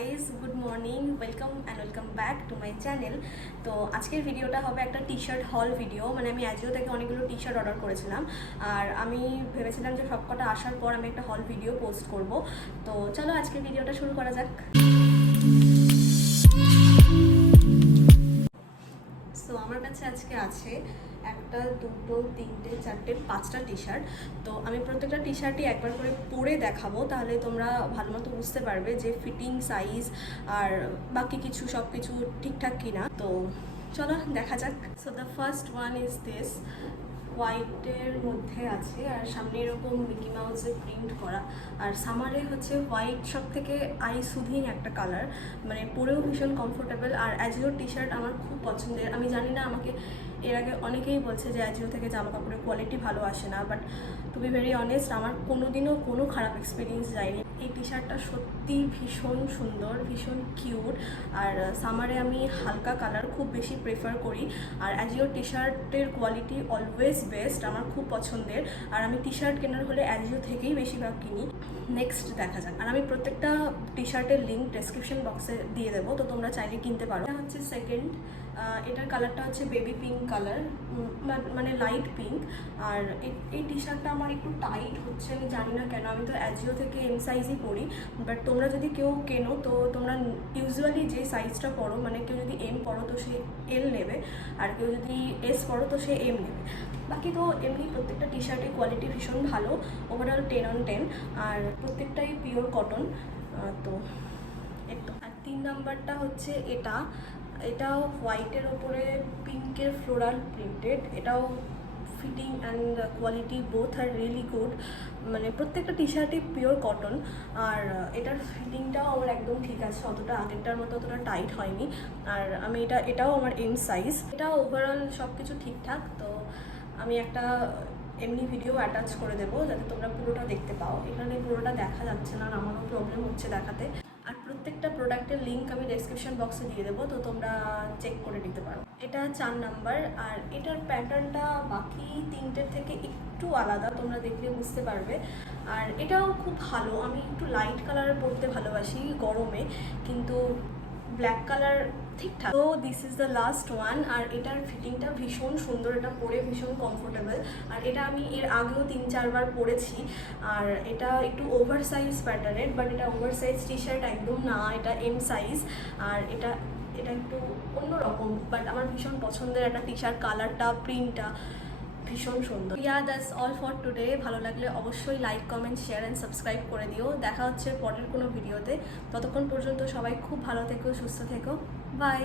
Guys, good morning, welcome back to my channel. তো আজকের ভিডিওটা হবে একটা টি শার্ট হল ভিডিও। মানে আমি অ্যাজিও থেকে অনেকগুলো টি শার্ট অর্ডার করেছিলাম, আর আমি ভেবেছিলাম যে সবকটা আসার পর আমি একটা হল ভিডিও পোস্ট করব। তো চলো আজকের ভিডিওটা শুরু করা যাক। সো আমার কাছে আজকে আছে একটা, দুটো, তিনটে, চারটে, পাঁচটা টি শার্ট। তো আমি প্রত্যেকটা টি শার্টই একবার করে পরে দেখাবো, তাহলে তোমরা ভালো মতো বুঝতে পারবে যে ফিটিং, সাইজ আর বাকি কিছু সব কিছু ঠিকঠাক কিনা। তো চলো দেখা যাক। So the first one is this, হোয়াইটের মধ্যে আছে আর সামনে এরকম মিকি মাউসের প্রিন্ট করা। আর সামারে হচ্ছে হোয়াইট সব থেকে আই সুদিং একটা কালার, মানে পরেও ভীষণ কমফোর্টেবল। আর অ্যাজিওর টি শার্ট আমার খুব পছন্দের। আমি জানি না, আমাকে এর আগে অনেকেই বলছে যে অ্যাজিও থেকে জামা কাপড়ের কোয়ালিটি ভালো আসে না, but to be very honest, আমার কোনোদিনও কোনো খারাপ এক্সপিরিয়েন্স যায়নি। এই টি শার্টটা সত্যি ভীষণ সুন্দর, ভীষণ কিউট। আর সামারে আমি হালকা কালার খুব বেশি প্রেফার করি। আর অ্যাজিও টি শার্টের কোয়ালিটি অলওয়েজ বেস্ট, আমার খুব পছন্দের। আর আমি টি শার্ট কেনার হলে অ্যাজিও থেকেই বেশিরভাগ কিনি। নেক্সট দেখা যাক। আর আমি প্রত্যেকটা টি শার্টের লিঙ্ক ডেসক্রিপশন বক্সে দিয়ে দেবো, তো তোমরা চাইলে কিনতে পারো। এটা হচ্ছে সেকেন্ড, এটার কালারটা হচ্ছে বেবি পিঙ্ক কালার, মানে লাইট পিঙ্ক। আর এই টি শার্টটা আমার একটু টাইট হচ্ছে, আমি জানি না কেন। আমি তো অ্যাজিও থেকে এম সাইজই পরি, বাট তোমরা যদি কেউ কেনো তো তোমরা ইউজুয়ালি যে সাইজটা পরো, মানে কেউ যদি এম পরো তো সে এল নেবে, আর কেউ যদি এস পরো তো সে এম নেবে। বাকি তো এমনি প্রত্যেকটা টি শার্টের কোয়ালিটি ভীষণ ভালো, ওভারঅল 10/10। আর প্রত্যেকটাই পিওর কটন। তো একদম। আর 3 নাম্বারটা হচ্ছে এটাও হোয়াইটের ওপরে পিঙ্কের ফ্লোরাল প্রিন্টেড। এটাও fitting and quality both are really good. মানে প্রত্যেকটা টি শার্টই পিওর কটন। আর এটার ফিটিংটাও আমার একদম ঠিক আছে, অতটা আগেরটার মতো অতটা টাইট হয়নি। আর আমি এটাও আমার এম সাইজ। এটা ওভারঅল সব কিছু ঠিকঠাক। তো আমি একটা এমনি ভিডিও অ্যাটাচ করে দেবো যাতে তোমরা পুরোটা দেখতে পাও। এখানে পুরোটা দেখা যাচ্ছে না, আমারও প্রবলেম হচ্ছে দেখাতে। আর প্রত্যেকটা প্রোডাক্টের লিঙ্ক আমি ডেসক্রিপশন বক্সে দিয়ে দেবো, তো তোমরা চেক করে নিতে পারো। এটা 4 নাম্বার। আর এটার প্যাটার্নটা বাকি তিনটের থেকে একটু আলাদা, তোমরা দেখলে বুঝতে পারবে। আর এটাও খুব ভালো। আমি একটু লাইট কালার পরতে ভালোবাসি গরমে, কিন্তু ব্ল্যাক কালার ঠিকঠাক। তো this is the last one. আর এটার ফিটিংটা ভীষণ সুন্দর, এটা পরে ভীষণ কমফোর্টেবল। আর এটা আমি এর আগেও 3-4 বার পরেছি। আর এটা একটু ওভার সাইজ প্যাটার্নের, বাট এটা ওভার সাইজ টি শার্ট একদম না, এটা এম সাইজ। আর এটা একটু অন্যরকম, বাট আমার ভীষণ পছন্দের একটা টি শার্ট। কালারটা, প্রিন্টটা ভীষণ সুন্দর। That's all for today. ভালো লাগলে অবশ্যই like, comment, share and subscribe করে দিও। দেখা হচ্ছে পরের কোনো ভিডিওতে। ততক্ষণ পর্যন্ত সবাই খুব ভালো থেকো, সুস্থ থেকো। বাই।